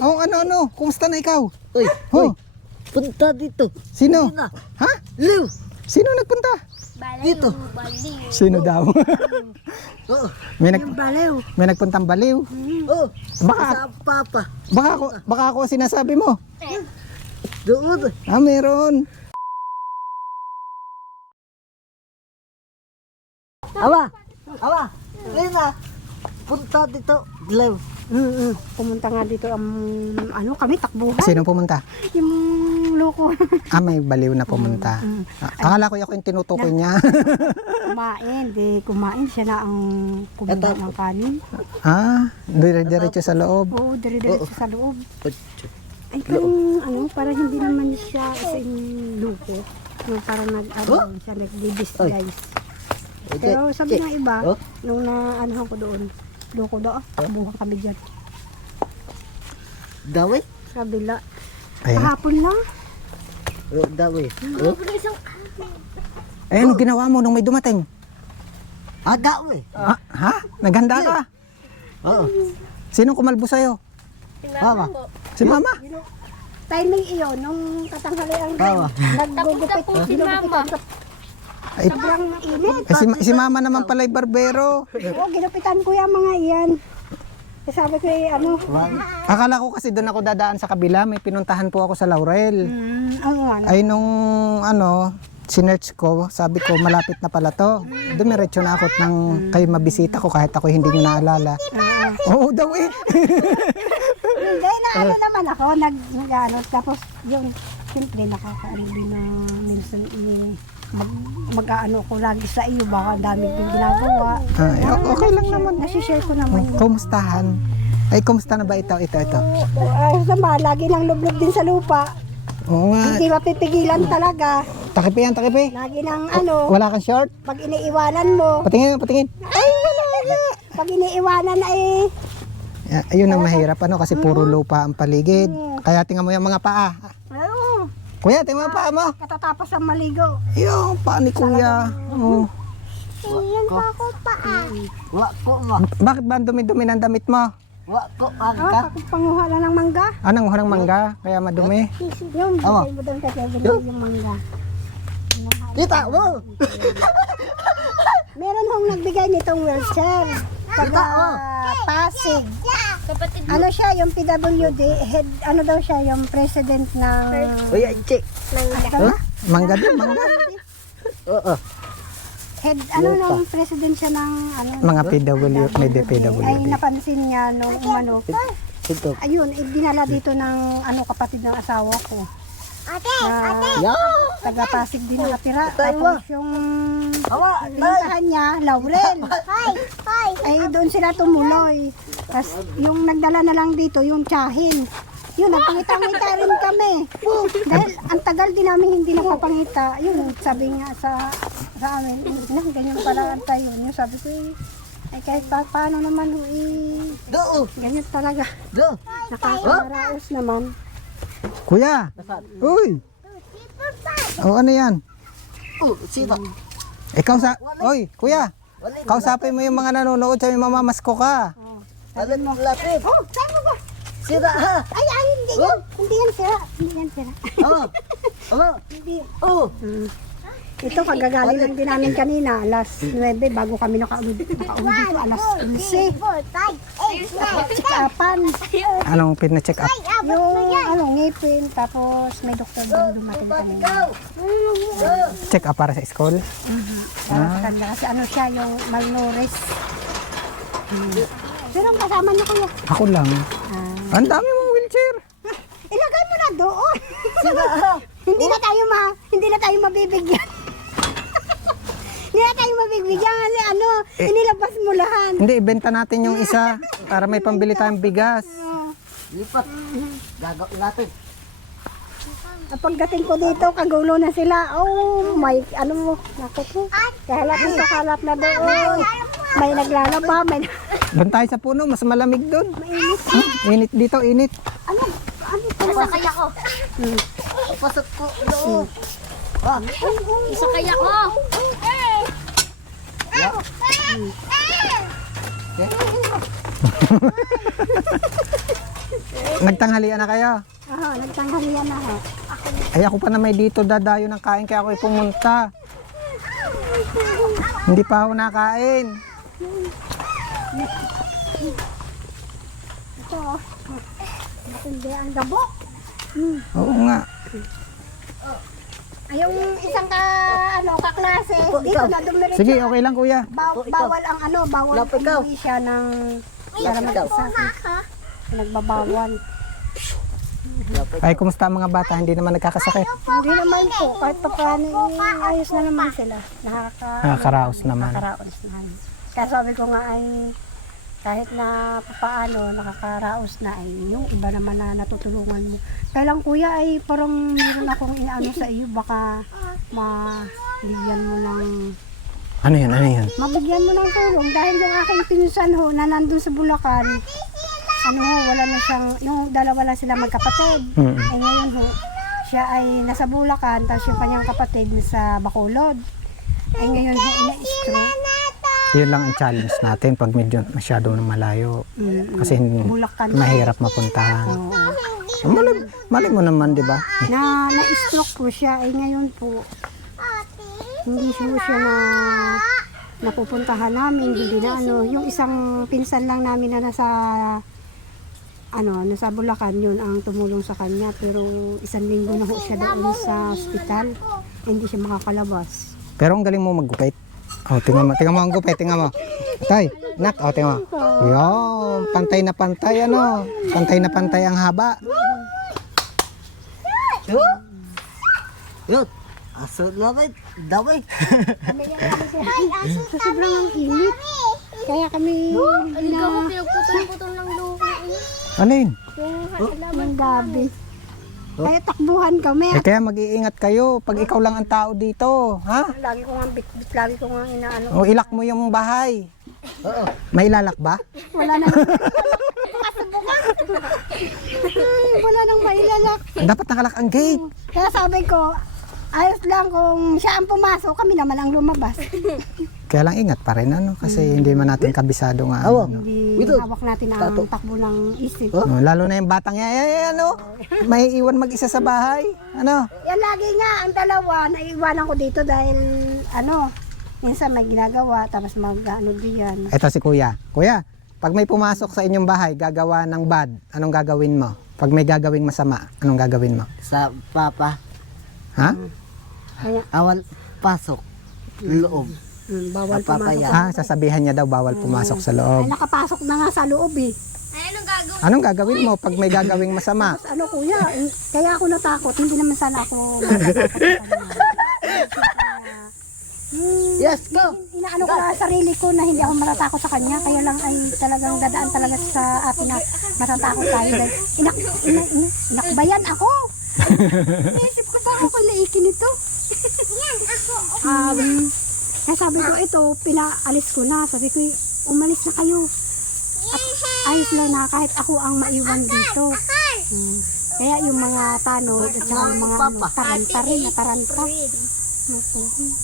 Oh, ano? Kumusta na ikaw? Uy, Oh, punta dito. sino? Hindi na. Ha? Liw. Sino nagpunta? Dito. Sino daw? Oo. May nagpuntang baliw. Oh. Baka, Sa papa. baka ako ang sinasabi mo. Doon. Ah, meron. Awa. Awa. Lina. Punta dito. Liw. Pumunta nga dito kami takbuhan. Sino pumunta? Yung loko. May baliw na pumunta. Akala ko ako yung tinutukoy niya. Kumain siya na ang kumuha ng kanin. Dire-diretso sa loob. Oo, dire-diretso sa loob. Ay, parang hindi naman siya loko. Yung parang siya nag-disguise. Pero sabi ng iba, nung naanohan ko doon, loko daw, takbuhan kami dyan. Dawi. Sa kabila. Ayun. Kahapon lang. Dawi. Ano ginawa mo nung may dumating? Dawi. Ha? Naghanda ka? Oo. Sinong kumalbo sa'yo? Mama. Si mama? Timing iyon, nung katanghalian Mama. naggugupit si mama. Ay, Sobrang init. si mama naman pala yung barbero. Oo, ginupitan ko yung mga iyan. Sabi ko Akala ko kasi doon ako dadaan sa kabila. May pinuntahan po ako sa Laurel. Ay nung sinearch ko, sabi ko malapit na pala to. Dumiretso na ako nang kayo mabisita ko kahit ako hindi nyo naalala. Oo daw eh. Hindi na naman ako, tapos yung, siyempre nakakaano din na minsan mag-aano ko lagi sa iyo, baka dami kong ginagawa. Okay lang naman. Nasishare ko naman yun. Kumustahan? Ay, kumusta na ba ito? Ayos naman, lagi nang lublob din sa lupa. Oo nga. Hindi mapipigilan talaga. Takipi. Lagi nang Wala kang short? pag iniiwanan mo. Patingin. Ay, wala. Pag iniiwanan na Ayun ang mahirap kasi puro lupa ang paligid. Kaya tingnan mo yung mga paa. Oo, Kuya, tingnan mo ang paa mo. katatapos ang maligo. Yung paa ni kuya. Oh. Yan pa ako paa. Wako ma. Bakit ba ang dumi-dumi ng damit mo? Wako agka. Panguha lang ng mangga. Anong ng mangga? Kaya madumi. Yung bigay mo doon kasi yung mangga. Kita mo. Meron hong nagbigay nitong wheelchair. Taga Pasig. Ano siya, yung PWD, head, daw siya, yung president ng... Uy, check. Mangga din, mangga. Oo. Head, nung president siya ng... Mga may Ay, PWD. napansin niya nung Ito. ayun, dinala dito ng kapatid ng asawa ko. Ya. Taga Pasig din nakatira. Tayo. Tapos yung Awa, pinuntahan niya, Laurel. Ay, doon sila tumuloy. Tapos yung nagdala na lang dito, yung tsahin. Yun, nagpangita-ngita rin kami. Dahil ang tagal din namin hindi nakapangita. Yun, sabi nga sa amin, ganyan pala tayo. Yung sabi ko, ay kahit paano naman, Do. ganyan talaga. Do. Nakakaraos naman. Kuya! Uy! Ano yan? Sino? Ikaw Oy, kuya! Kausapin mo yung mga nanonood sa mamamasko ka. Alin mo lapit. Saan mo ba? Sira ha. Ay, hindi yan. Hindi yan sira. Hindi yan sira. Ama. Hindi. Oh. Ito, kagagaling lang din namin kanina. Alas 9, bago kami nakauwi dito. Alas 11. Check-upan. Anong pina-check up? Yung ngipin. Tapos may doktor doon dumating kanina. Check up para sa school? Para sa kanya. Kasi siya, yung malnourished. Pero ang kasama niya kuya. Ako lang. Ang dami mong wheelchair. Ilagay mo na doon. Sira ha. Hindi na tayo mabibigyan. Hindi na tayo mabibigyan kasi inilabas mo lahat. Hindi, ibenta natin yung isa para may pambili tayong bigas. Lipat. Gagawin natin. Pagdating ko dito, kagulo na sila. Oh, may naku po. Kahalat na doon. May naglalaba, Doon tayo sa puno, mas malamig doon. Init dito, init. Ano Isakay ako. Pasok ko. Do. Isakay ako. Nagtanghalian na kayo? Oo, nagtanghalian na ho. Ay ako pa na may dito dadayo ng kain kaya ako pumunta. Hindi pa ako nakain. Ito, matindi ang gabo. Oo nga. Ay, yung isang kaklase, dito na dumiretso. Sige, okay lang kuya. Bawal ang bawal Lapit ikaw. umuwi siya ng para Lapit ikaw. mag-isa. Nagbabawal. Ay, kumusta ang mga bata? Hindi naman nagkakasakit? Hindi naman po, kahit pa paano, ayos na naman sila. Nakakaraos naman. Nakakaraos naman. Kaya sabi ko nga ay, kahit na paano, nakakaraos na ay, yung iba naman na natutulungan mo. Kaya lang kuya ay parang meron akong inaano sa iyo, baka mabigyan mo ng, Ano yan? Ano yan? mabigyan mo ng tulong. Dahil yung aking pinsan ho, na nandun sa Bulacan, wala na siyang, yung dalawa lang sila magkapatid. Mm. Ay ngayon ho, siya ay nasa Bulacan, tapos yung kanyang kapatid nasa Bacolod. Ay ngayon ho, ina-stroke. Yun lang ang challenge natin pag medyo masyado na malayo. Kasi Bulacan. mahirap mapuntahan. Oo. Mali mo naman, di ba? Na-stroke po siya. Ay ngayon po, hindi siya na napupuntahan namin. Hindi na yung isang pinsan lang namin na nasa Bulacan, yun ang tumulong sa kanya. Pero 1 linggo na ho siya doon sa ospital. Hindi siya makakalabas. Pero ang galing mo maggupit. Oh, tingnan mo ang gupit, tingnan mo. Tay, nak, tingnan mo. Yo, pantay na pantay, Pantay na pantay ang haba. Yun. Aso lapit. Daway. Sa sobrang ang init. Kaya kami Ikaw ko pinagputol-putol ng lupa. Alin? ng gabi. Kaya takbuhan kami. Kaya mag-iingat kayo pag ikaw lang ang tao dito, ha? Lagi ko nga bit-bit, lagi ko nga inaano. O ilak mo yung bahay. Oo. May ilalak ba? Wala nang wala nang mailalak. Dapat nakalak ang gate. Kaya sabi ko, ayos lang kung siya ang pumasok, kami naman ang lumabas. Kaya lang ingat pa rin, kasi hindi man natin kabisado nga. Awa. Hindi Ito. hawak natin ang takbo ng isip. Oh, lalo na yung batang yan, may iwan mag-isa sa bahay. Yan lagi nga, ang dalawa, naiiwanan ko dito dahil minsan may ginagawa, tapos diyan. Ito si kuya. Kuya, pag may pumasok sa inyong bahay, gagawa ng bad, anong gagawin mo? Pag may gagawing masama, anong gagawin mo? Sa papa. Ha? Kaya, Awal pasok. Loob. bawal Papaya. pumasok. Sasabihan niya daw bawal pumasok sa Ay, loob. nakapasok na nga sa loob eh. Ay, anong gagawin? Anong gagawin mo pag may gagawing masama? Tapos kuya, kaya ako natakot, hindi naman sana ako matatakot. Yes, go. Inaano ko na sarili ko na hindi ako matatakot sa kanya, kaya lang ay talagang dadaan talaga sa atin na matatakot tayo dahil inakbayan ako. Naisip ko ba ako naikin ito? Kaya sabi ko ito, pinaalis ko na. Sabi ko, umalis na kayo. At ayos lang na kahit ako ang maiwan dito. Kaya yung mga tanod at saka yung mga taranta rin, nataranta.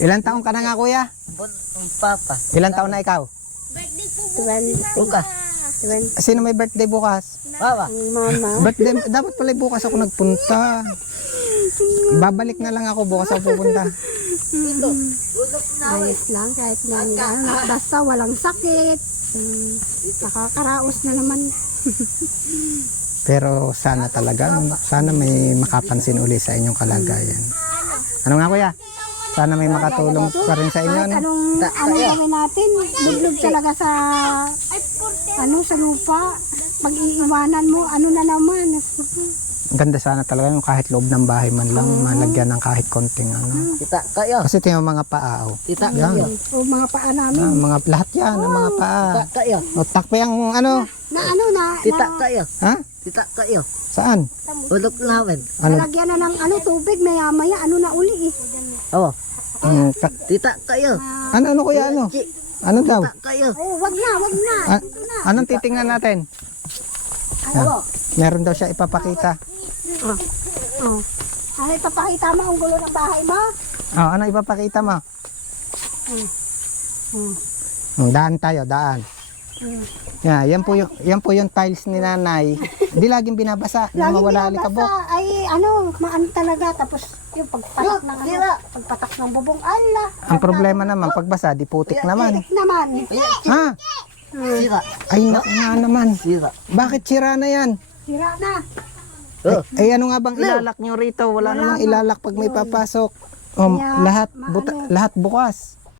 Ilan taon ka na nga kuya? Ang papa. Ilan taon na ikaw? Birthday po. Bukas. Sino may birthday bukas? Papa. Mama. Birthday, dapat pala bukas ako nagpunta. Babalik na lang ako bukas ako pupunta. Ayos lang kahit na basta walang sakit. Nakakaraos na naman. Pero sana talaga, sana may makapansin uli sa inyong kalagayan. Ano nga kuya? Sana may makatulong pa rin sa inyo. Kahit anong gawin natin, lublog talaga sa sa lupa. Pag iiwanan mo, na naman. Ang ganda sana talaga yung kahit loob ng bahay man lang, malagyan ng kahit konting Kita kayo. Kasi tingnan mga paa. Kita Yan. kayo. O mga paa namin. Mga lahat yan, ang mga paa. Kita kayo. O takpa yung Kita kayo. ha? Kita kayo. Saan? Ulok namin. Nalagyan na ng tubig, maya-maya, na uli eh. Oo. Kita kayo. Ano kuya, ano? Ano daw? Kita kayo. Oh, wag na. Anong titingnan natin? Meron daw siya ipapakita. Oh. Ano ipapakita mo ang gulo ng bahay mo? Ano ipapakita mo? Daan tayo, daan. Yan po yung tiles ni nanay. Hindi laging binabasa na Laging mawala binabasa. alikabok. Ay, maano talaga. Tapos, yung pagpatak ng pagpatak ng bubong, ala. Ang problema naman, pagbasa, di putik naman. Naman. Ha? Sira. Ay, naku nga naman. Sira. Bakit sira na yan? Sira na. Oh. Ay, ano nga bang ilalak nyo rito? Wala namang ilalak pag may papasok. Kaya, Lahat bukas.